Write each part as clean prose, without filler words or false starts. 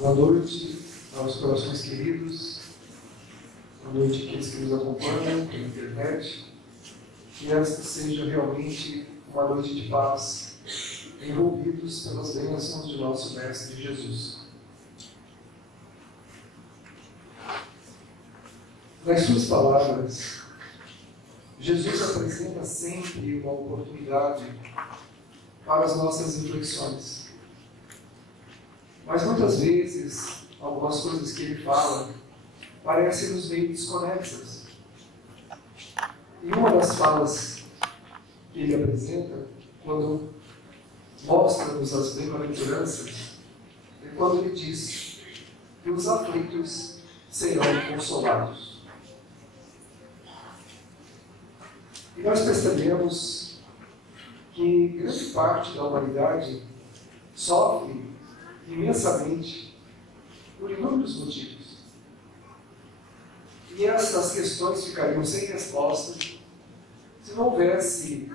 Boa noite aos corações queridos, boa noite àqueles que nos acompanham pela internet. Que esta seja realmente uma noite de paz, envolvidos pelas bênçãos de nosso Mestre Jesus. Nas suas palavras, Jesus apresenta sempre uma oportunidade para as nossas reflexões. Mas muitas vezes, algumas coisas que ele fala parecem-nos meio desconexas. E uma das falas que ele apresenta, quando mostra-nos as bem-aventuranças, é quando ele diz que os aflitos serão consolados. E nós percebemos que grande parte da humanidade sofre imensamente por inúmeros motivos. E essas questões ficariam sem resposta se não houvesse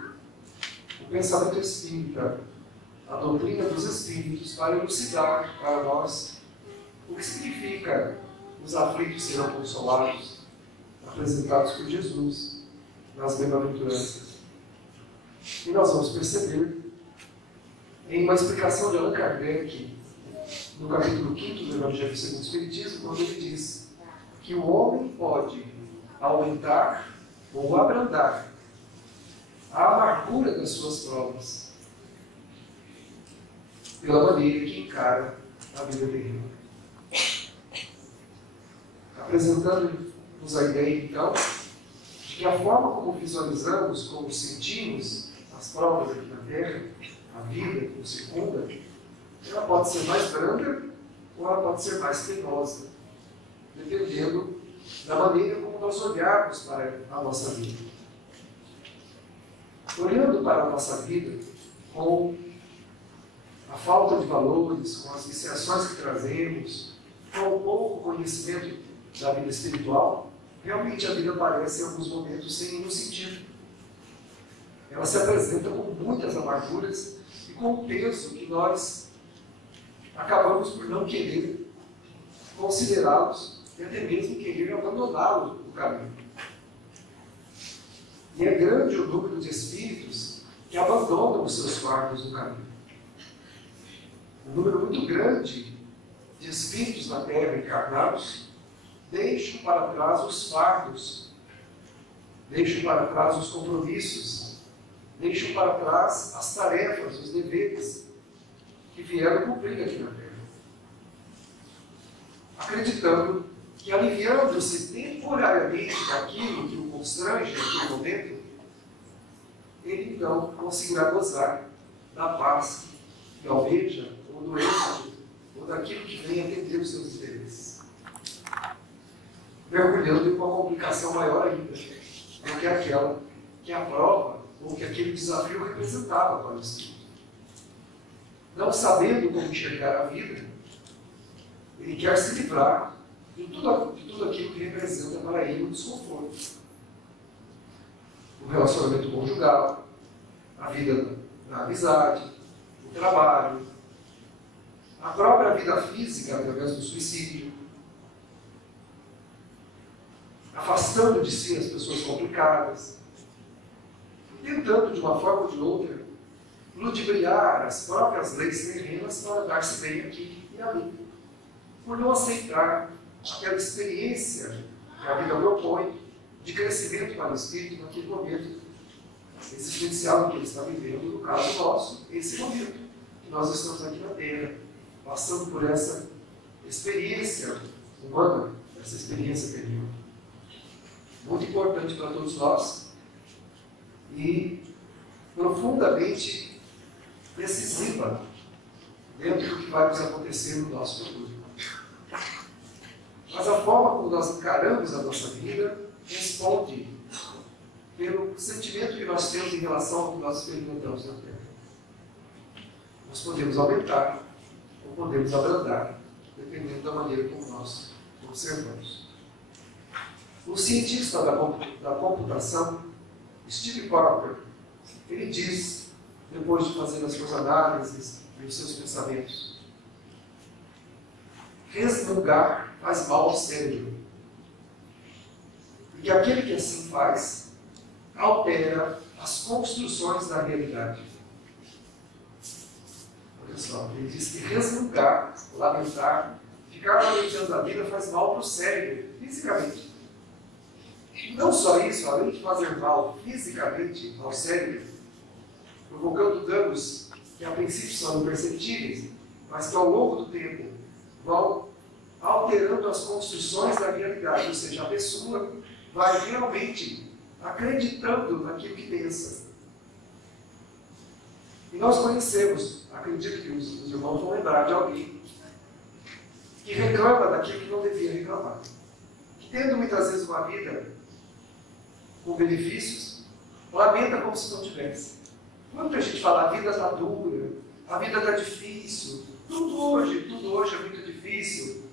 o pensamento espírita, a doutrina dos espíritos, para elucidar para nós o que significa os aflitos serão consolados, apresentados por Jesus nas bem-aventuranças. E nós vamos perceber, em uma explicação de Allan Kardec, no capítulo 5 do Evangelho segundo o Espiritismo, quando ele diz que o homem pode aumentar ou abrandar a amargura das suas provas pela maneira que encara a vida terrena. Apresentando-nos a ideia, então, de que a forma como visualizamos, como sentimos as provas aqui na Terra, a vida que nos circunda, ela pode ser mais branda ou ela pode ser mais penosa, dependendo da maneira como nós olharmos para a nossa vida. Olhando para a nossa vida com a falta de valores, com as viciações que trazemos, com o pouco conhecimento da vida espiritual, realmente a vida parece em alguns momentos sem nenhum sentido. Ela se apresenta com muitas amarguras e com um peso que nós acabamos por não querer considerá-los e até mesmo querer abandoná-los no caminho. E é grande o número de espíritos que abandonam os seus fardos no caminho. Um número muito grande de espíritos na Terra encarnados deixam para trás os fardos, deixam para trás os compromissos, deixam para trás as tarefas, os deveres que vieram cumprir aqui na Terra, acreditando que, aliviando-se temporariamente daquilo que o constrange naquele momento, ele então conseguirá gozar da paz que almeja, ou do êxito, ou daquilo que vem atender os seus interesses, mergulhando em uma complicação maior ainda do que aquela que a prova ou que aquele desafio representava para o espírito. Não sabendo como enxergar a vida, ele quer se livrar de tudo aquilo que representa para ele o desconforto. O relacionamento conjugal, a vida da amizade, o trabalho, a própria vida física através do suicídio, afastando de si as pessoas complicadas, tentando de uma forma ou de outra ludibriar as próprias leis terrenas para dar-se bem aqui e ali, por não aceitar aquela experiência que a vida propõe de crescimento para o espírito naquele momento existencial que ele está vivendo, no caso nosso, esse momento que nós estamos aqui na Terra, passando por essa experiência humana, essa experiência terrena. Muito importante para todos nós e profundamente decisiva dentro do que vai nos acontecer no nosso futuro. Mas a forma como nós encaramos a nossa vida responde pelo sentimento que nós temos em relação ao que nós experimentamos na Terra. Nós podemos aumentar ou podemos abrandar, dependendo da maneira como nós observamos. O cientista da computação, Steve Parker, ele diz, depois de fazer as suas análises e os seus pensamentos, resmungar faz mal ao cérebro. Porque aquele que assim faz, altera as construções da realidade. Olha só, ele diz que resmungar, lamentar, ficar lamentando a vida faz mal para o cérebro, fisicamente. Não só isso, além de fazer mal fisicamente ao cérebro, provocando danos que a princípio são imperceptíveis, mas que ao longo do tempo vão alterando as construções da realidade, ou seja, a pessoa vai realmente acreditando naquilo que pensa. E nós conhecemos, acredito que os irmãos vão lembrar de alguém que reclama daquilo que não devia reclamar. Que tendo muitas vezes uma vida com benefícios, lamenta como se não tivesse. Quando a gente fala, a vida está dura, a vida está difícil, tudo hoje é muito difícil,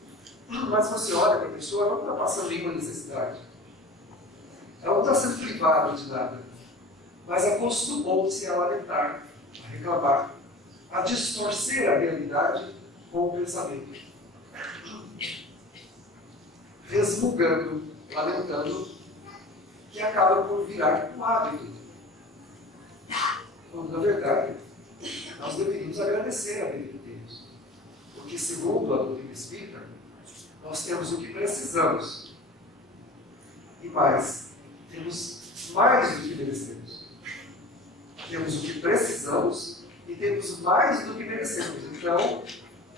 mas você olha para a pessoa, ela não está passando nenhuma necessidade. Ela não está sendo privada de nada, mas acostumou-se a lamentar, a reclamar, a distorcer a realidade com o pensamento. Resmungando, lamentando, que acaba por virar um hábito. Quando, na verdade, nós deveríamos agradecer a vida que temos. Porque, segundo a doutrina espírita, nós temos o que precisamos. E mais, temos mais do que merecemos. Temos o que precisamos e temos mais do que merecemos. Então,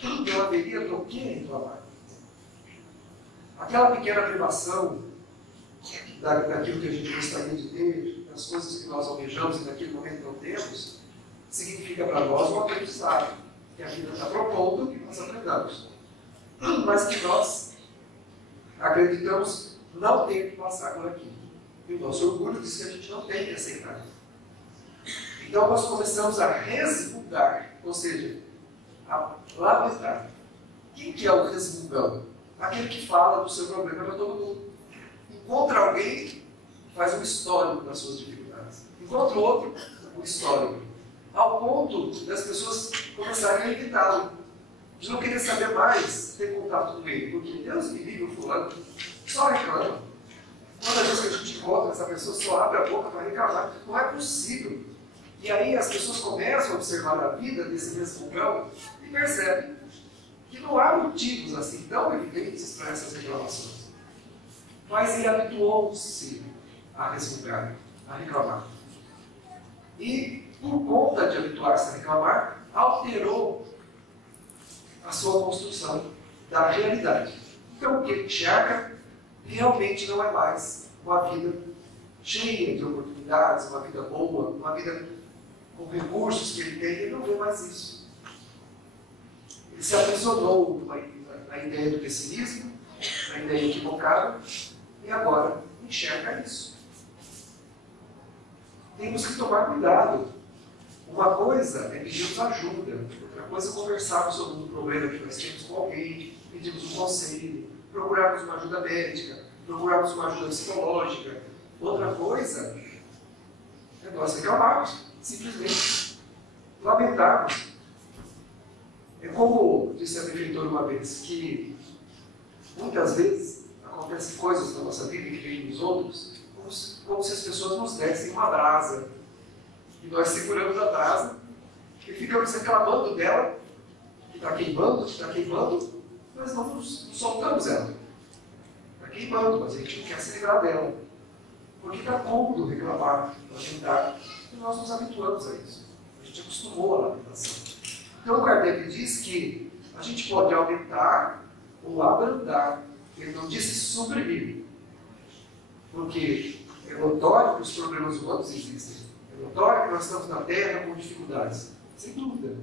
não haveria do que reclamar. Aquela pequena privação daquilo que a gente gostaria de ter, das coisas que nós almejamos e naquele momento não temos, significa para nós um aprendizado, que a vida está propondo que nós aprendamos. Mas que nós acreditamos não ter que passar por aqui. E o nosso orgulho diz que a gente não tem que aceitar. Então nós começamos a resmungar, ou seja, a lamentar. Quem que é o resmungão? Aquele que fala do seu problema para todo mundo. Encontra alguém, faz um histórico das suas dificuldades. Encontra outro, um histórico. Ao ponto das pessoas começarem a evitá-lo. De não querer saber mais ter contato com ele. Porque Deus me livre, o fulano só reclama. Quando vezes que a gente encontra essa pessoa, só abre a boca para reclamar. Não é possível. E aí as pessoas começam a observar a vida desse resmungão e percebem que não há motivos assim tão evidentes para essas reclamações. Mas ele habituou-se a resmungar, a reclamar. E, por conta de habituar-se a reclamar, alterou a sua construção da realidade. Então, o que ele enxerga realmente não é mais uma vida cheia de oportunidades, uma vida boa, uma vida com recursos que ele tem, ele não vê mais isso. Ele se aprisionou na ideia do pessimismo, na ideia equivocada, e agora enxerga isso. Temos que tomar cuidado. Uma coisa é pedirmos ajuda, outra coisa é conversarmos sobre um problema que nós temos com alguém, pedirmos um conselho, procurarmos uma ajuda médica, procurarmos uma ajuda psicológica. Outra coisa é nós reclamarmos, simplesmente lamentarmos. É como disse a benfeitora uma vez, que muitas vezes acontecem coisas na nossa vida e que vem nos outros, como se as pessoas nos dessem uma brasa. E nós seguramos a brasa e ficamos reclamando dela, que está queimando, mas não soltamos ela. Está queimando, mas a gente não quer se livrar dela. Porque está cômodo reclamar, lamentar, e nós nos habituamos a isso. A gente acostumou a lamentação. Então Kardec diz que a gente pode aumentar ou abrandar. Ele não disse suprimir. Porque é notório que os problemas humanos existem. É notório que nós estamos na Terra com dificuldades. Sem dúvida.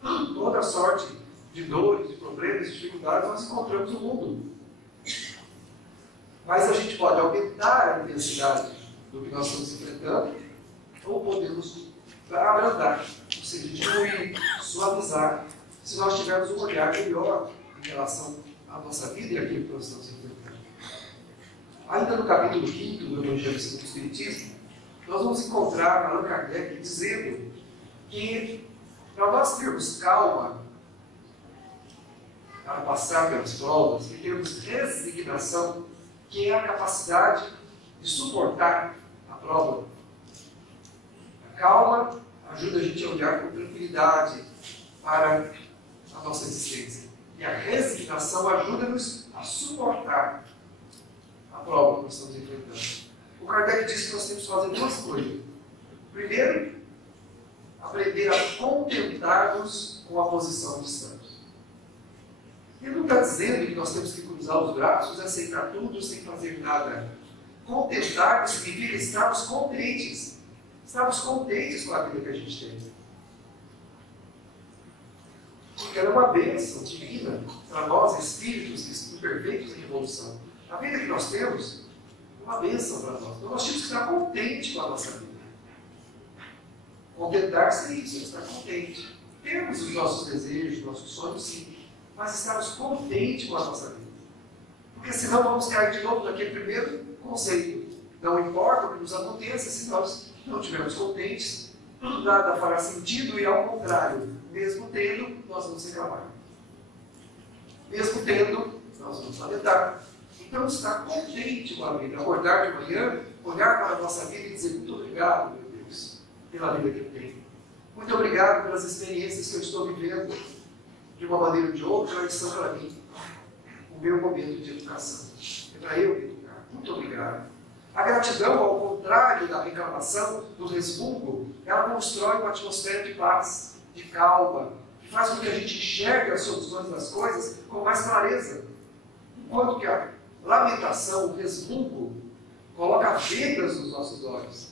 Toda sorte de dores, de problemas, de dificuldades nós encontramos no mundo. Mas a gente pode aumentar a intensidade do que nós estamos enfrentando ou podemos abrandar, ou seja, diminuir, suavizar, se nós tivermos um olhar melhor em relação à nossa vida e àquilo que nós estamos enfrentando. Ainda no capítulo 5 do Evangelho segundo o Espiritismo, nós vamos encontrar Allan Kardec dizendo que para nós termos calma, a passar pelas provas e termos resignação, que é a capacidade de suportar a prova. A calma ajuda a gente a olhar com tranquilidade para a nossa existência. E a resignação ajuda-nos a suportar a prova que nós estamos enfrentando. O Kardec disse que nós temos que fazer duas coisas. Primeiro, aprender a contentar-nos com a posição que estamos. Ele não está dizendo que nós temos que cruzar os braços e aceitar tudo sem fazer nada. Contentar significa estarmos contentes. Estarmos contentes com a vida que a gente tem. Porque ela é uma bênção divina para nós, espíritos imperfeitos em evolução. A vida que nós temos é uma bênção para nós. Então nós temos que estar contentes com a nossa vida. Contentar-se é isso, é estar contente. Temos os nossos desejos, os nossos sonhos, sim, mas estarmos contentes com a nossa vida. Porque senão vamos cair de novo naquele primeiro conceito. Não importa o que nos aconteça, se nós não estivermos contentes, tudo nada fará sentido e, ao contrário, mesmo tendo, nós vamos reclamar. Mesmo tendo, nós vamos lamentar. Então, estar contente com a vida, acordar de manhã, olhar para a nossa vida e dizer muito obrigado, meu Deus, pela vida que eu tenho. Muito obrigado pelas experiências que eu estou vivendo, de uma maneira ou de outra, elas são para mim o meu momento de educação. É para eu me educar. Muito obrigado. A gratidão, ao contrário da reclamação, do resmungo, ela constrói uma atmosfera de paz, de calma, que faz com que a gente enxergue as soluções das coisas com mais clareza. Enquanto que a lamentação, o resmungo, coloca vedas nos nossos olhos,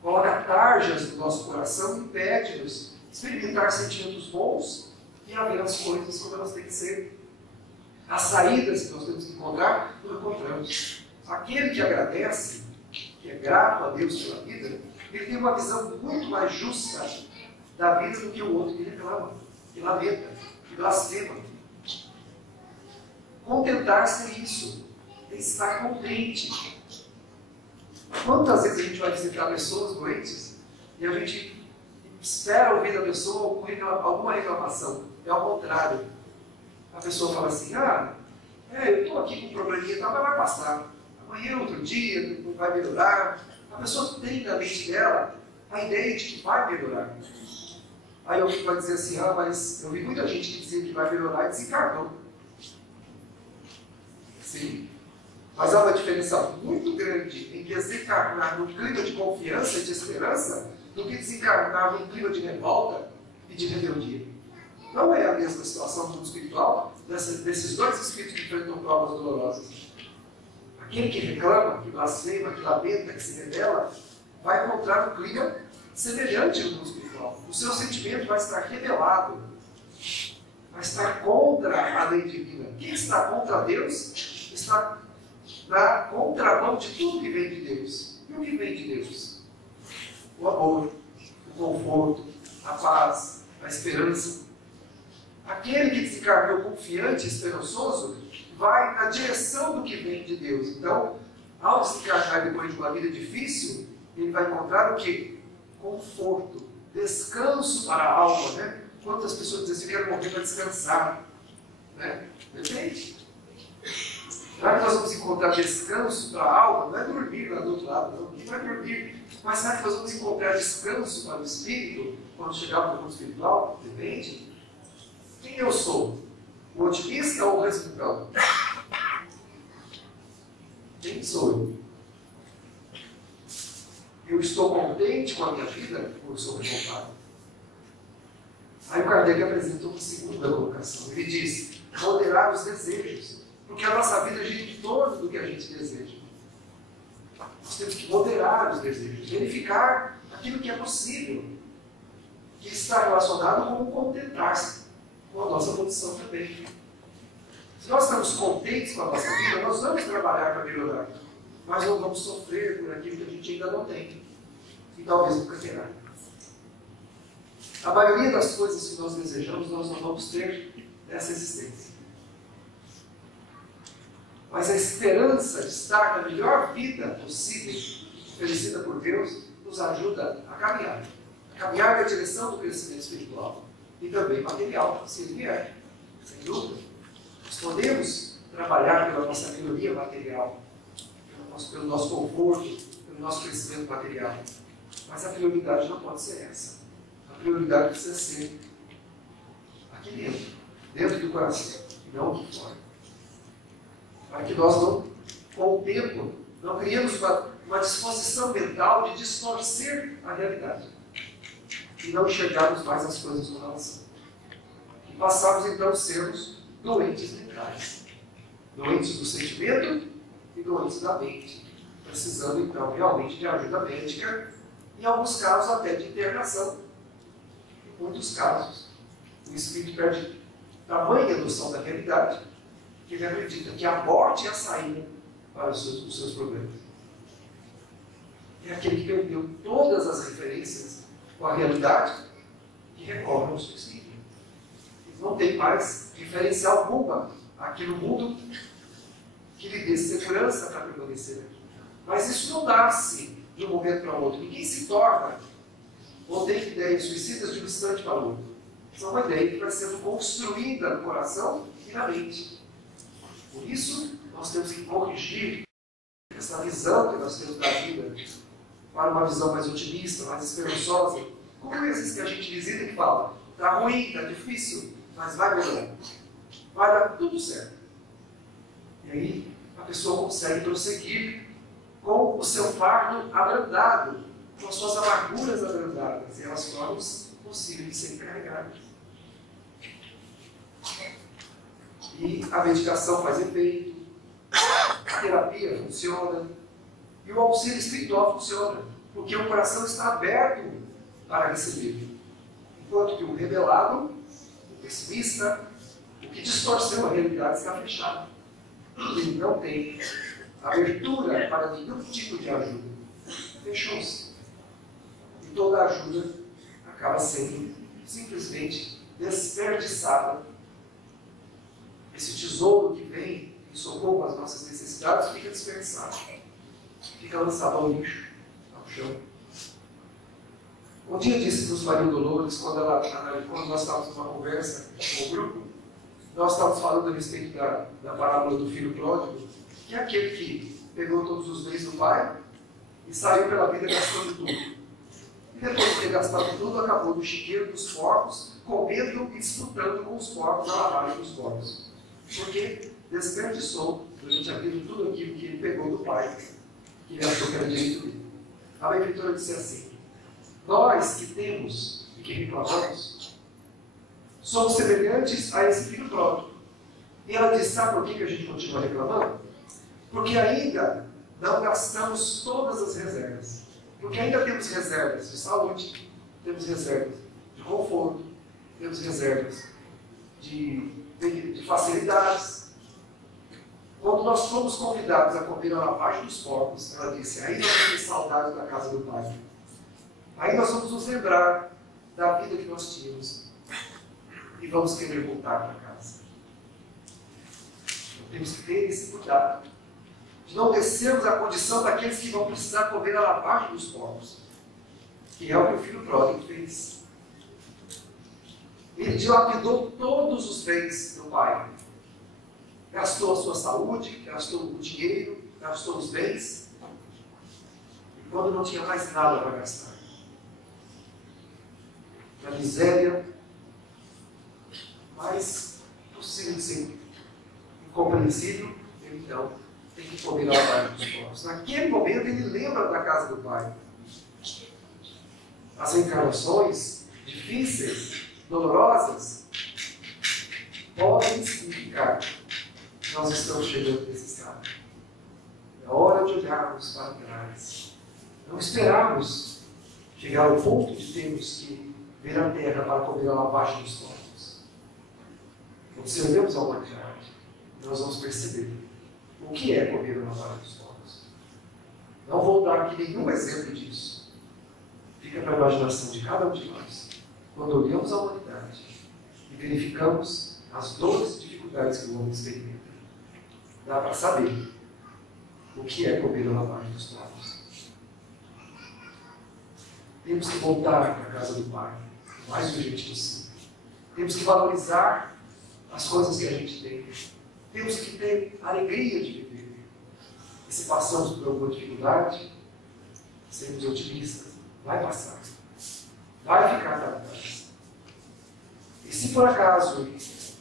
coloca tarjas no nosso coração e impede-nos experimentar sentimentos bons e a ver as coisas como elas têm que ser. As saídas que nós temos que encontrar, nós encontramos. Aquele que agradece, que é grato a Deus pela vida, ele tem uma visão muito mais justa da vida do que o outro que reclama, que lamenta, que blasfema. Contentar-se é isso, é estar contente. Quantas vezes a gente vai visitar pessoas doentes e a gente espera ouvir da pessoa alguma reclamação? É ao contrário. A pessoa fala assim, eu estou aqui com um probleminha, mas vai passar. Amanhã, outro dia, vai melhorar. A pessoa tem na mente dela a ideia de que vai melhorar. Aí alguém vai dizer assim, mas eu vi muita gente que dizia que vai melhorar e desencarnou. Sim. Mas há uma diferença muito grande em desencarnar num clima de confiança e de esperança do que desencarnar num clima de revolta e de rebeldia. Não é a mesma situação do mundo espiritual desses dois espíritos que enfrentam provas dolorosas. Aquele que reclama, que blasfema, que lamenta, que se rebela, vai encontrar um clima semelhante no mundo espiritual. O seu sentimento vai estar rebelado, vai estar contra a lei divina. Quem está contra Deus está na contramão de tudo que vem de Deus. E o que vem de Deus? O amor, o conforto, a paz, a esperança. Aquele que desencarnou confiante e esperançoso vai na direção do que vem de Deus. Então, ao desencarnar depois de uma vida difícil, ele vai encontrar o quê? Conforto, descanso para a alma, né? Quantas pessoas dizem assim, eu quero morrer para descansar, né? Depende. Será que nós vamos encontrar descanso para a alma? Não é dormir lá do outro lado, não. Ninguém vai dormir. Mas será que nós vamos encontrar descanso para o espírito quando chegarmos no mundo espiritual? Depende. Quem eu sou? O otimista ou o resmungão? Quem sou eu? Eu estou contente com a minha vida ou eu sou revoltado? Aí o Kardec apresenta uma segunda colocação. Ele diz, moderar os desejos. Porque a nossa vida gira em torno do que a gente deseja. Nós temos que moderar os desejos, verificar aquilo que é possível, que está relacionado com o contentar-se com a nossa condição também. Se nós estamos contentes com a nossa vida, nós vamos trabalhar para melhorar, mas não vamos sofrer por aquilo que a gente ainda não tem e talvez nunca terá. A maioria das coisas que nós desejamos, nós não vamos ter nessa existência. Mas a esperança de estar na melhor vida possível, oferecida por Deus, nos ajuda a caminhar na direção do crescimento espiritual e também material, se ele vier. sem dúvida. Nós podemos trabalhar pela nossa melhoria material, pelo nosso conforto, pelo nosso crescimento material. Mas a prioridade não pode ser essa. A prioridade precisa ser aqui dentro do coração, e não aqui fora. Para que nós não, com o tempo, não criemos uma disposição mental de distorcer a realidade e não enxergarmos mais as coisas com relação. E passarmos então a sermos doentes mentais, doentes do sentimento e doentes da mente, precisando então realmente de ajuda médica, em alguns casos até de internação. Em muitos casos, o espírito perde tamanha noção da realidade que ele acredita que a morte é a saída para os seus problemas. É aquele que perdeu todas as referências com a realidade e recorre ao suicídio. Não tem mais referência alguma aqui no mundo que lhe dê segurança para permanecer aqui. Mas isso não nasce de um momento para o outro. Ninguém se torna ou tem ideias suicidas de um instante para o outro. Isso é uma ideia que vai sendo construída no coração e na mente. Por isso, nós temos que corrigir essa visão que nós temos da vida para uma visão mais otimista, mais esperançosa. Como é esses que a gente visita e fala, está ruim, está difícil, mas vai melhorar. Vai dar tudo certo. E aí a pessoa consegue prosseguir com o seu fardo abrandado, com as suas amarguras abrandadas, e elas tornam-se possíveis de serem carregadas. E a medicação faz efeito, a terapia funciona, e o auxílio espiritual funciona, porque o coração está aberto para receber. Enquanto que o rebelado, o pessimista, o que distorceu a realidade está fechado. Ele não tem abertura para nenhum tipo de ajuda. Fechou-se. E toda ajuda acaba sendo simplesmente desperdiçada. Esse tesouro que vem em socorro às nossas necessidades fica desperdiçado. Fica lançado ao lixo, ao chão. Um dia disse para os Maria Dolores, quando nós estávamos numa conversa com o grupo, nós estávamos falando a respeito da parábola do filho pródigo, que é aquele que pegou todos os bens do pai e saiu pela vida gastando tudo. E depois de ter gastado tudo, acabou no chiqueiro dos porcos, comendo e disputando com os porcos a lavagem dos porcos. Porque desperdiçou durante a vida tudo aquilo que ele pegou do pai, que ele achou que era direito dele. A Escritura disse assim: nós que temos e que reclamamos, somos semelhantes a esse filho pródigo. E ela disse: sabe por que a gente continua reclamando? Porque ainda não gastamos todas as reservas. Porque ainda temos reservas de saúde, temos reservas de conforto, temos reservas de facilidades. Quando nós fomos convidados a comer a lavagem dos porcos, ela disse: aí nós vamos ter saudade da casa do Pai. Aí nós vamos nos lembrar da vida que nós tínhamos e vamos querer voltar para casa. Então, temos que ter esse cuidado de não descermos a condição daqueles que vão precisar comer a lavagem dos porcos, que é o que o filho pródigo fez. Ele dilapidou todos os bens do pai. Gastou a sua saúde, gastou o dinheiro, gastou os bens, e quando não tinha mais nada para gastar, na miséria mais possível de ser incompreensível, ele então tem que comer a lavagem dos porcos. Naquele momento ele lembra da casa do pai. As reencarnações difíceis, dolorosas, podem significar que nós estamos chegando nesse estado. É hora de olharmos para trás. Não esperarmos chegar ao ponto de termos que ver a terra para comer a lavagem dos porcos. Observemos a humanidade e nós vamos perceber o que é comer a lavagem dos porcos. Não vou dar aqui nenhum exemplo disso. Fica para a imaginação de cada um de nós. Quando olhamos a humanidade e verificamos as dores e dificuldades que o homem experimenta, dá para saber o que é comer a lavagem dos porcos. Temos que voltar para a casa do Pai, o mais urgente possível. Temos que valorizar as coisas que a gente tem. Temos que ter alegria de viver. E se passamos por alguma dificuldade, sermos otimistas. Vai passar. Vai ficar para trás. E se por acaso isso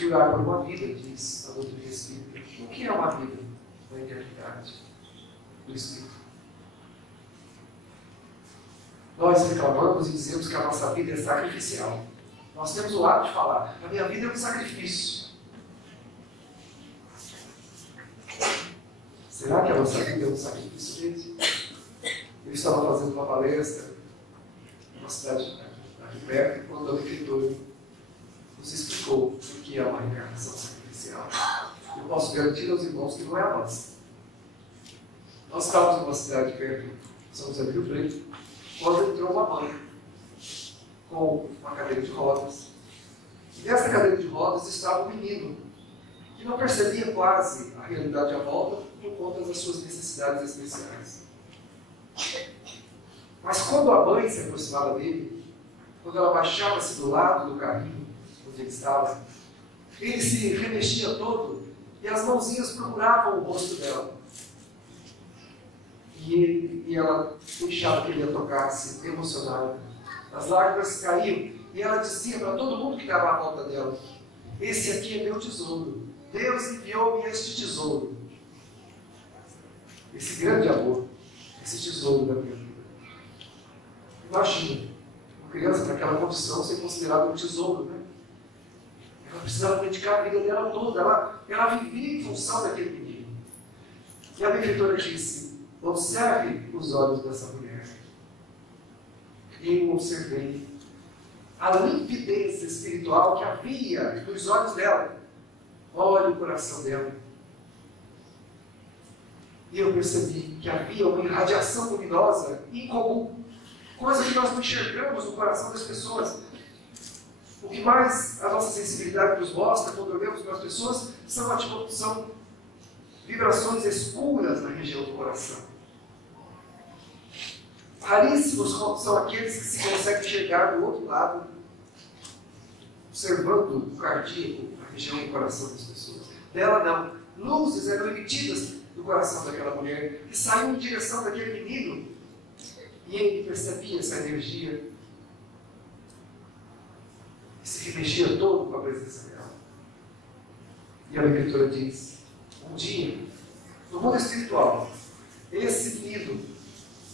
durar por uma vida, diz a doutrina espírita, o que é uma vida na eternidade do Espírito? Nós reclamamos e dizemos que a nossa vida é sacrificial. Nós temos o hábito de falar, a minha vida é um sacrifício. Será que a nossa vida é um sacrifício mesmo? Eu estava fazendo uma palestra numa cidade aqui perto, quando a prefeitura nos explicou o que é uma reencarnação sacrificial. Eu posso garantir aos irmãos que não é a nossa. Nós estávamos numa cidade perto de São José do Rio Preto, quando entrou uma mãe com uma cadeira de rodas. E nessa cadeira de rodas estava um menino que não percebia quase a realidade à volta por conta das suas necessidades especiais. Mas quando a mãe se aproximava dele, quando ela baixava-se do lado do carrinho onde ele estava, ele se remexia todo e as mãozinhas procuravam o rosto dela. E ela deixava que ele a tocasse, emocionada. As lágrimas caíam e ela dizia para todo mundo que estava à volta dela: esse aqui é meu tesouro. Deus enviou-me este tesouro. Esse grande amor, esse tesouro da minha vida. Imagina, uma criança naquela condição ser considerada um tesouro, né? Ela precisava dedicar a vida dela toda, ela vivia em função daquele menino. E a benfeitora disse: observe os olhos dessa mulher. E eu observei a limpidez espiritual que havia nos olhos dela. Olha o coração dela. E eu percebi que havia uma irradiação luminosa incomum, coisa que nós não enxergamos no coração das pessoas. O que mais a nossa sensibilidade nos mostra quando olhamos para as pessoas são vibrações escuras na região do coração. Raríssimos são aqueles que se conseguem enxergar do outro lado, observando o cardíaco, a região do coração das pessoas. Dela não. Luzes eram emitidas do coração daquela mulher, que saiu em direção daquele menino, e ele percebia essa energia, e se remexia todo com a presença dela. E a Escritura diz: um dia, no mundo espiritual, esse menino,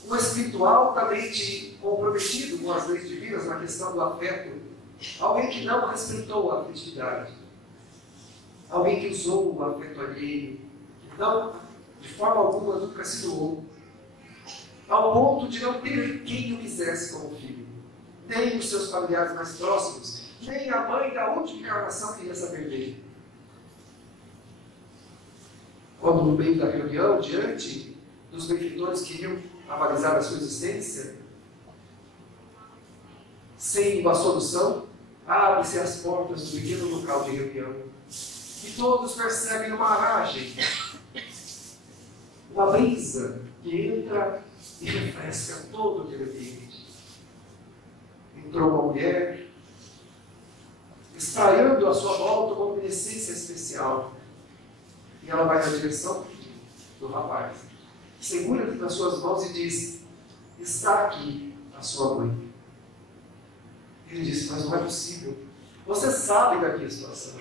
um espiritual altamente comprometido com as leis divinas na questão do afeto, alguém que não respeitou a afetividade, alguém que usou o afeto alheio, que não, de forma alguma, nunca se doou, ao ponto de não ter quem o quisesse como filho, nem os seus familiares mais próximos, nem a mãe da última encarnação queria saber dele. Quando, no meio da reunião, diante dos benfeitores que iriam avalizar a sua existência, sem uma solução, abrem-se as portas do pequeno local de reunião e todos percebem uma aragem, uma brisa que entra e refresca todo aquele ambiente. Entrou uma mulher, espraiando à sua volta uma luminescência especial, e ela vai na direção do rapaz, segura nas suas mãos e diz: está aqui a sua mãe. Ele disse: mas não é possível. Você sabe da minha situação.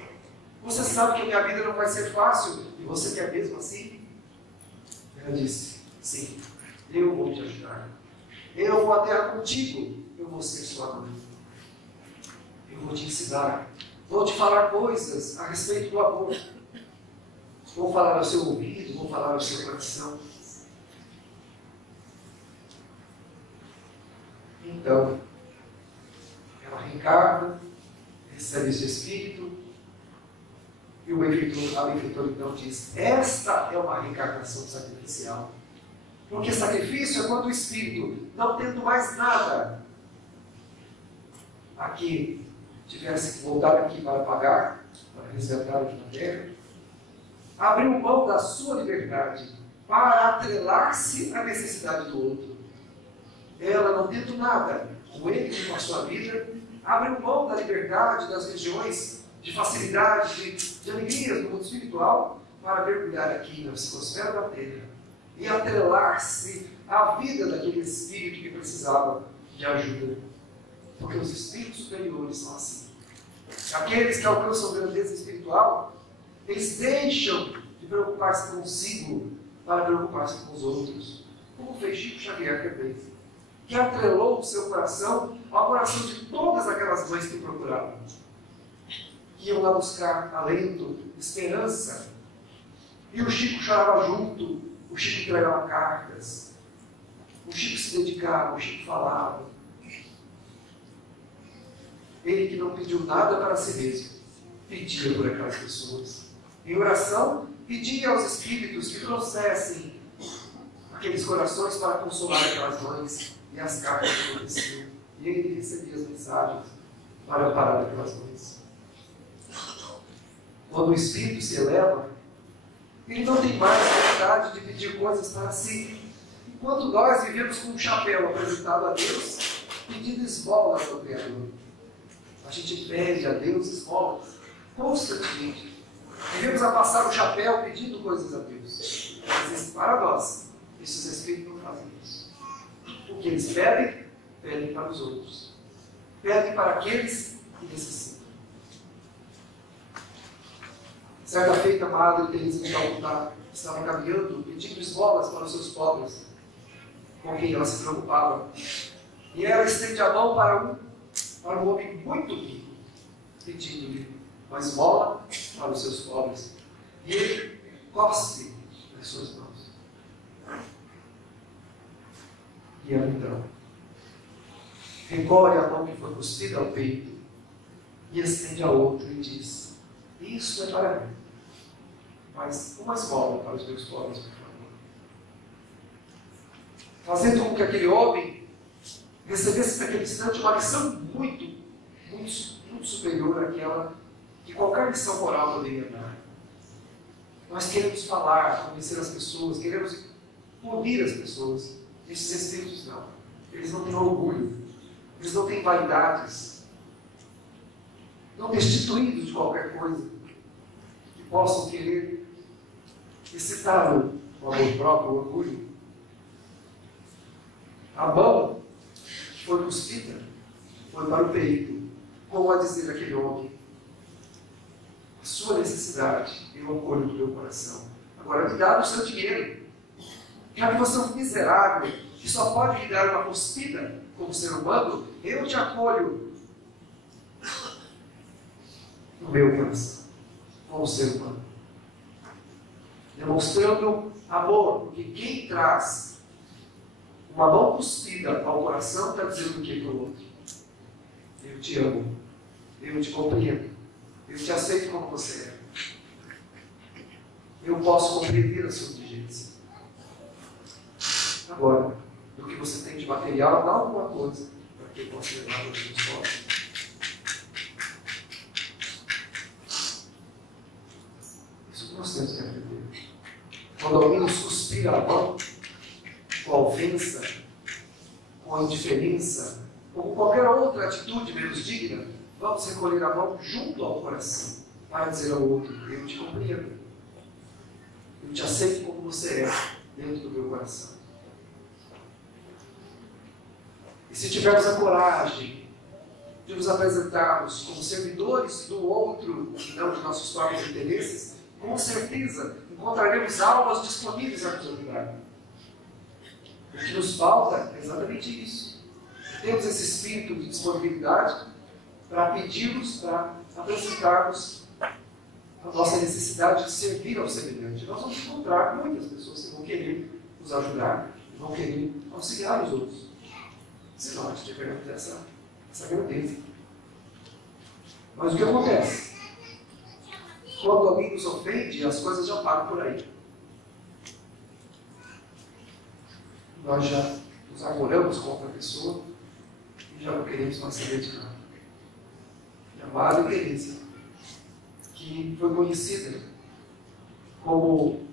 Você sabe que a minha vida não vai ser fácil. E você quer mesmo assim? Ela disse: sim, eu vou te ajudar. Eu vou à terra contigo. Eu vou ser sua mãe. Eu vou te ensinar. Vou te falar coisas a respeito do amor. Vou falar ao seu ouvido, vou falar ao seu coração. Então, ela reencarna, recebe esse espírito, e a benfeitora então diz: esta é uma reencarnação sacrificial. Porque sacrifício é quando o espírito, não tendo mais nada aqui, tivesse que voltar aqui para pagar, para resgatar aqui na terra, abriu mão da sua liberdade para atrelar-se à necessidade do outro. Ela, não tendo nada com ele, com a sua vida, abriu mão da liberdade, das regiões de facilidade, de alegrias no mundo espiritual, para mergulhar aqui na psicosfera da Terra e atrelar-se à vida daquele espírito que precisava de ajuda. Porque os espíritos superiores são assim. Aqueles que alcançam grandeza espiritual, eles deixam de preocupar-se consigo para preocupar-se com os outros. Como fez Chico Xavier também, que atrelou o seu coração ao coração de todas aquelas mães que procuravam. Que iam lá buscar alento, esperança. E o Chico chorava junto, o Chico entregava cartas, o Chico se dedicava, o Chico falava. Ele que não pediu nada para si mesmo, pedia por aquelas pessoas. Em oração, pedia aos espíritos que trouxessem aqueles corações para consolar aquelas mães e as cartas que aconteciam. E ele recebia as mensagens para amparar aquelas mães. Quando o espírito se eleva, ele não tem mais vontade de pedir coisas para si. Enquanto nós vivemos com um chapéu apresentado a Deus, pedindo esmolas ao Criador. A gente pede a Deus esmolas constantemente. Vivemos a passar o chapéu pedindo coisas a Deus. Mas para nós, esses espíritos não fazem isso. O que eles pedem, pedem para os outros. Pedem para aqueles que necessitam. Certa feita, a Madre Teresa de Calcutá estava caminhando, pedindo esmolas para os seus pobres, com quem ela se preocupava. E ela estende a mão para um homem muito rico, pedindo-lhe uma esmola para os seus pobres. E ele cospe nas suas mãos. E ela então recolhe a mão que foi cuspida ao peito e estende a outra e diz: isso é para mim, mas uma esmola para os meus pobres, por favor. Fazendo com que aquele homem recebesse naquele instante uma lição muito superior àquela que qualquer lição moral poderia dar. Nós queremos falar, convencer as pessoas, queremos punir as pessoas. Esses espíritos não. Eles não têm orgulho, eles não têm vaidades, não destituídos de qualquer coisa que possam querer excitar o amor próprio, o orgulho. A mão foi cuspida, foi para o peito, como a dizer aquele homem: a sua necessidade eu acolho do meu coração. Agora me dá o seu dinheiro. Já que você é um miserável que só pode me dar uma cuspida como ser humano, eu te acolho no meu coração, como ser humano. Demonstrando amor, porque quem traz uma mão cuspida ao coração está dizendo o que para o outro? Eu te amo, eu te compreendo, eu te aceito como você é. Eu posso compreender a sua inteligência. Agora, do que você tem de material, dá alguma coisa para que eu possa levar para os meus pobres. Isso que nós temos que aprender. Quando alguém nos cuspir a mão, com a ofensa, com a indiferença, ou com qualquer outra atitude menos digna, vamos recolher a mão junto ao coração, para dizer ao outro: eu te compreendo, eu te aceito como você é, dentro do meu coração. E se tivermos a coragem de nos apresentarmos como servidores do outro, e não de nossos próprios interesses, com certeza encontraremos almas disponíveis a nos ajudar. O que nos falta é exatamente isso. Temos esse espírito de disponibilidade para pedirmos, para apresentarmos a nossa necessidade de servir ao semelhante. Nós vamos encontrar muitas pessoas que vão querer nos ajudar, vão querer auxiliar os outros, se nós tivermos essa grandeza. Mas o que acontece? Quando alguém nos ofende, as coisas já param por aí. Nós já nos armoramos contra a pessoa e já não queremos mais saber de nada. E a Madre Teresa, que foi conhecida como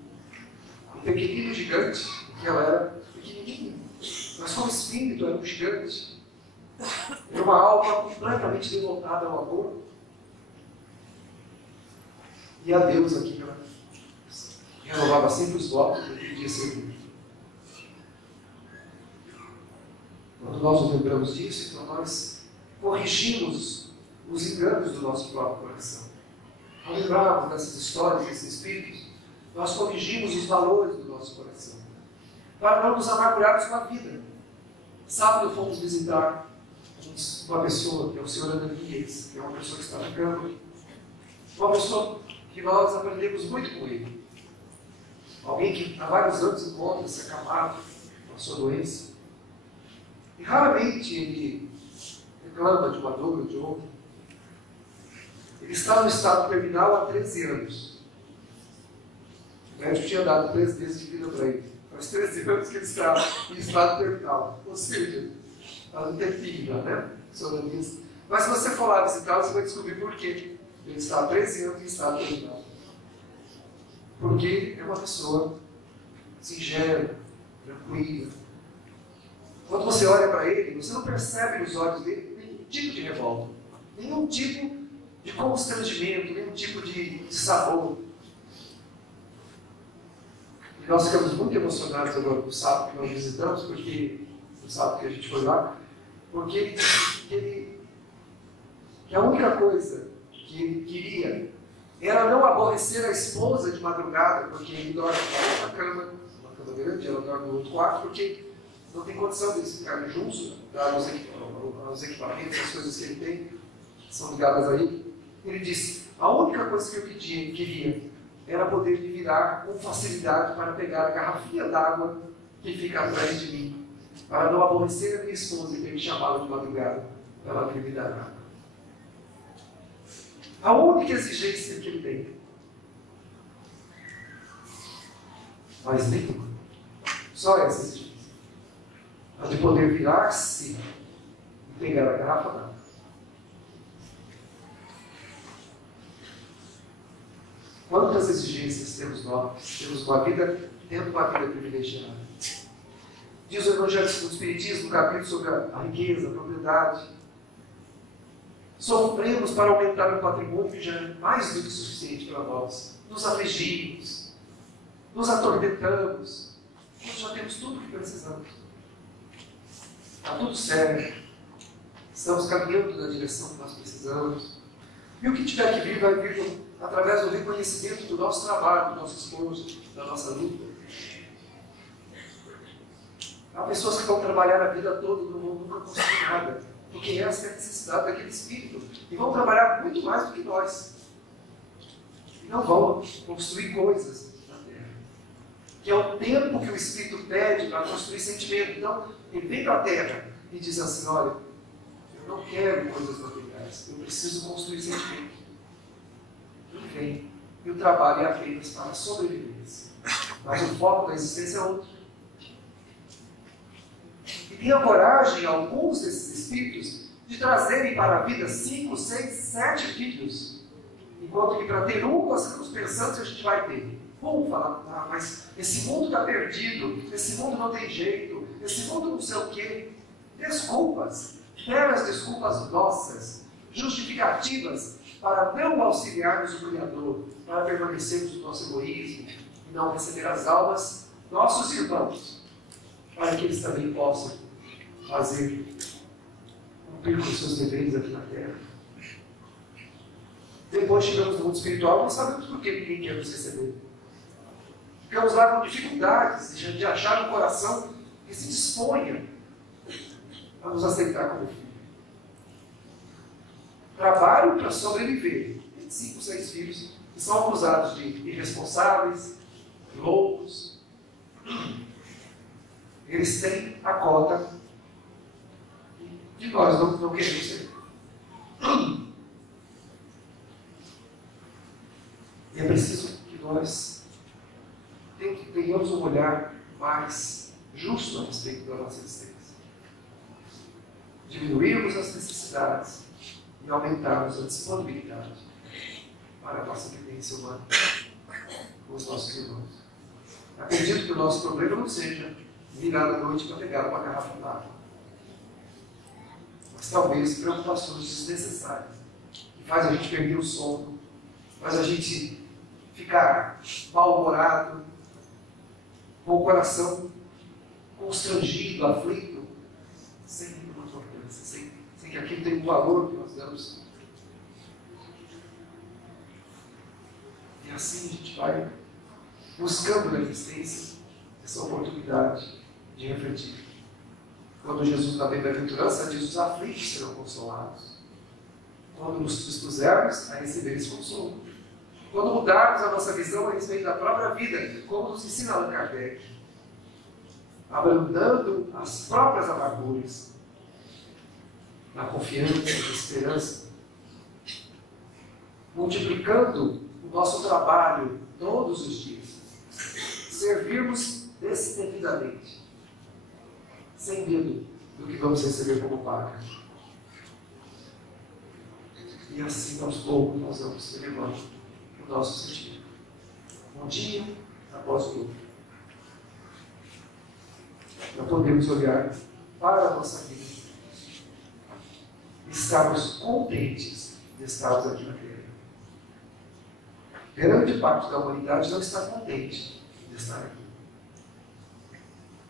um pequenino gigante, porque ela era pequenininha, mas como espírito era um gigante. Era uma alma completamente devotada ao amor. E a Deus aqui, ela renovava sempre os votos que podia servir. Quando nós nos lembramos disso, então nós corrigimos os enganos do nosso próprio coração. Ao lembrarmos dessas histórias, desses espíritos, nós corrigimos os valores do nosso coração, para não nos amargurarmos com a vida. Sábado fomos visitar uma pessoa, que é o senhor Ananias, que é uma pessoa que está na cama, uma pessoa que nós aprendemos muito com ele. Alguém que há vários anos encontra-se acamado com a sua doença. E raramente ele reclama de uma dor ou de outra. Ele está no estado terminal há 13 anos. O médico tinha dado 13 meses de vida para ele. Faz 13 anos que ele está em estado terminal. Ou seja, faz um tempinho já, né? Mas se você for lá visitá-lo, você vai descobrir por quê. Ele está há 13 anos em estado terminal. Porque é uma pessoa singela, tranquila. Quando você olha para ele, você não percebe nos olhos dele nenhum tipo de revolta, nenhum tipo de constrangimento, nenhum tipo de sabor. E nós ficamos muito emocionados agora no sábado que nós visitamos, porque no sábado que a gente foi lá, porque ele disse que a única coisa que ele queria era não aborrecer a esposa de madrugada, porque ele dorme na cama, uma cama grande, ela dorme no outro quarto, porque não tem condição deles ficarem juntos, os equipamentos, as coisas que ele tem, são ligadas a ele. Ele disse, a única coisa que eu queria era poder me virar com facilidade para pegar a garrafinha d'água que fica atrás de mim, para não aborrecer a minha esposa e ter que chamá-la de madrugada para ela vir me dar água. A única exigência que ele tem. Mas nenhuma. Só essa exigência. A de poder virar-se e pegar a garrafa d'água. Quantas exigências temos nós? Temos uma vida, tendo uma vida privilegiada. Diz o Evangelho segundo o Espiritismo, no capítulo sobre a riqueza, a propriedade. Sofremos para aumentar o patrimônio que já é mais do que suficiente para nós. Nos afligimos, nos atormentamos. Nós já temos tudo o que precisamos. Está tudo certo. Estamos caminhando na direção que nós precisamos. E o que tiver que vir, vai vir através do reconhecimento do nosso trabalho, do nosso esforço, da nossa luta. Há pessoas que vão trabalhar a vida toda e não vão nunca construir nada, porque essa é a necessidade daquele espírito. E vão trabalhar muito mais do que nós. E não vão construir coisas na Terra. Que é o tempo que o espírito pede para construir sentimento. Então, ele vem para a Terra e diz assim, olha, eu não quero coisas materiais, eu preciso construir sentimento. Ele vem. E o trabalho é apenas para a sobrevivência. Mas o foco da existência é outro. E tenha coragem, alguns desses espíritos, de trazerem para a vida 5, 6, 7 filhos. Enquanto que para ter um, nós estamos pensando se a gente vai ter. Vamos falar, mas esse mundo está perdido, esse mundo não tem jeito, esse mundo não sei o quê. Desculpas, belas desculpas nossas, justificativas para não auxiliarmos o Criador, para permanecermos no nosso egoísmo e não receber as almas, nossos irmãos, para que eles também possam cumprir com os seus deveres aqui na Terra. Depois chegamos no mundo espiritual, não sabemos por que ninguém quer nos receber. Ficamos lá com dificuldades de achar um coração que se disponha a nos aceitar como filho. Trabalho para sobreviver. 5, 6 filhos que são acusados de irresponsáveis, loucos. Eles têm a cota que nós não queremos ser. E é preciso que nós tenhamos um olhar mais justo a respeito da nossa existência. Diminuirmos as necessidades e aumentarmos a disponibilidade para a nossa vivência humana com os nossos irmãos. Acredito que o nosso problema não seja virar à noite para pegar uma garrafa d'água, mas talvez preocupações desnecessárias que faz a gente perder o sono, faz a gente ficar mal-humorado, com o coração constrangido, aflito, sem nenhuma importância, sem que aquilo tenha um valor que nós damos. E assim a gente vai buscando na existência essa oportunidade de refletir. Quando Jesus, na bem-aventurança, diz: os aflitos serão consolados. Quando nos dispusermos a receber esse consolo. Quando mudarmos a nossa visão a respeito da própria vida, como nos ensina Allan Kardec, abrandando as próprias amarguras, na confiança, na esperança, multiplicando o nosso trabalho todos os dias, servirmos destemidamente, sem medo do que vamos receber como paga. E assim, aos poucos, nós vamos elevando o nosso sentido, um dia após o outro. Nós podemos olhar para a nossa vida e estarmos contentes de estarmos aqui na Terra. Grande parte da humanidade não está contente de estar aqui.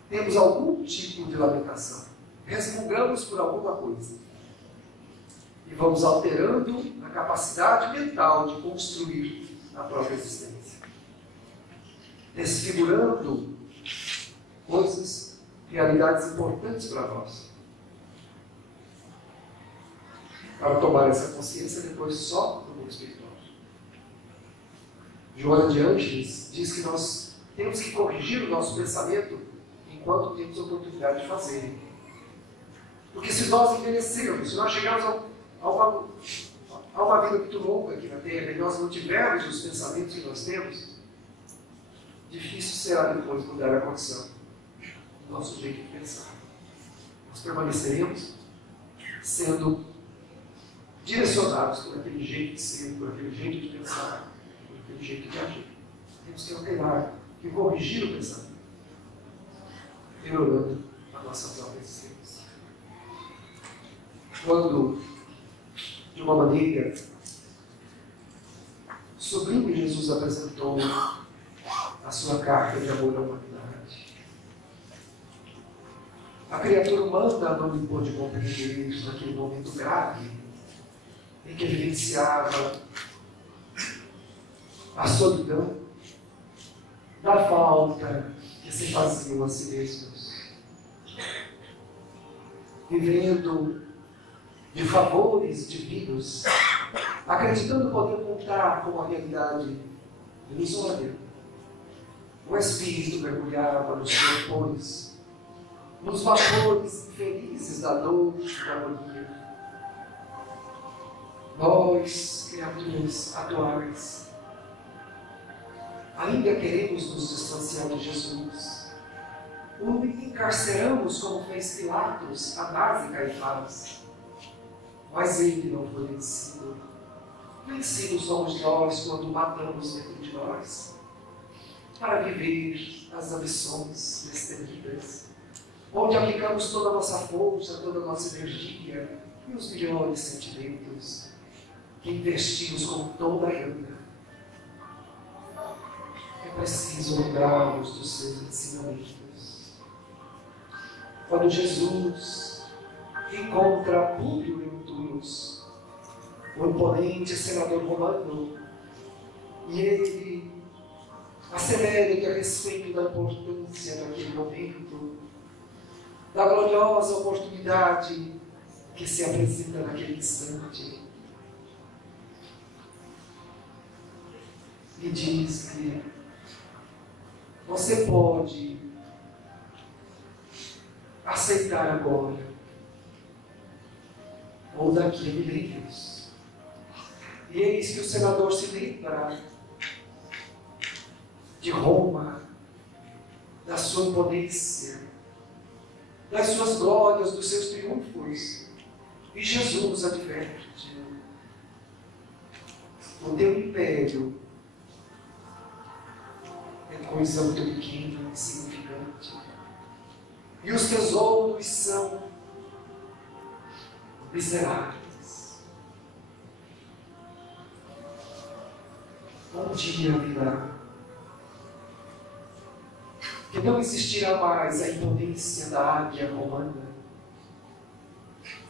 Temos algum tipo de lamentação, resmungamos por alguma coisa e vamos alterando a capacidade mental de construir a própria existência, desfigurando coisas, realidades importantes para nós. Para tomar essa consciência depois só no mundo espiritual. Joana de Ângeles diz que nós temos que corrigir o nosso pensamento enquanto temos a oportunidade de fazer. Porque se nós envelhecermos, se nós chegarmos a uma vida muito longa aqui na Terra e nós não tivermos os pensamentos que nós temos, difícil será depois mudar a condição do nosso jeito de pensar. Nós permaneceremos sendo direcionados por aquele jeito de ser, por aquele jeito de pensar, por aquele jeito de agir. Temos que alterar e corrigir o pensamento, melhorando a nossa própria existência. Quando, de uma maneira sublime, Jesus apresentou a sua carta de amor à humanidade, a criatura humana não lhe pôde compreender naquele momento grave em que vivenciava a solidão da falta que se faziam a si mesmos, vivendo de favores divinos, acreditando poder contar com a realidade ilusória. O espírito mergulhava nos torpores, nos vapores infelizes da dor e da agonia. Nós, criaturas atuais, ainda queremos nos distanciar de Jesus. O encarceramos como fez Pilatos, Anás e Caifás. Mas ele não foi vencido. Vencidos somos nós quando matamos dentro de nós, para viver as ambições destemidas, onde aplicamos toda a nossa força, toda a nossa energia e os melhores sentimentos que investimos com toda a gana. É preciso lembrar-nos dos seus ensinamentos. Quando Jesus encontra Públio Lentulus, o imponente senador romano, e ele acelera-lhe a respeito da importância daquele momento, da gloriosa oportunidade que se apresenta naquele instante. E diz que você pode aceitar agora, ou daqui a milênios. E eis que o senador se lembra de Roma, da sua imponência, das suas glórias, dos seus triunfos. E Jesus adverte: o teu império é coisa muito pequena, insignificante. E os tesouros são miseráveis. um dia virá, que não existirá mais a imponência da águia romana,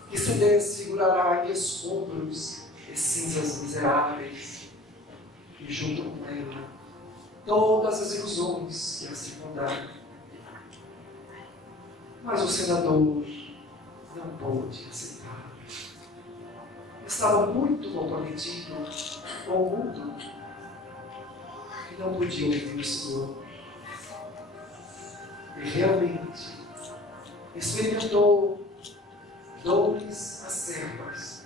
que se desfigurará em escombros e cinzas miseráveis, e junto com ela todas as ilusões que a circundaram. Mas o senador não pôde aceitar. Estava muito comprometido com o mundo e não podia ouvir o Senhor. E realmente experimentou dores acerbas,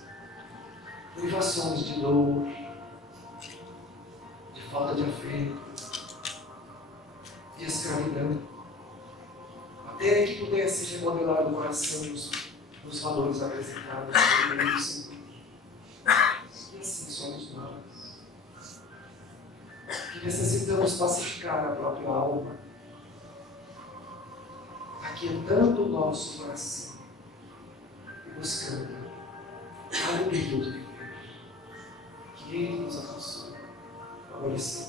privações de dor, de falta de afeto, de escravidão, até que pudesse remodelar o coração nos valores apresentados pelo Senhor. E assim somos nós, que necessitamos pacificar a própria alma, aquietando o nosso coração e buscando a alegria de viver. Que Ele nos abençoe. Agora sim.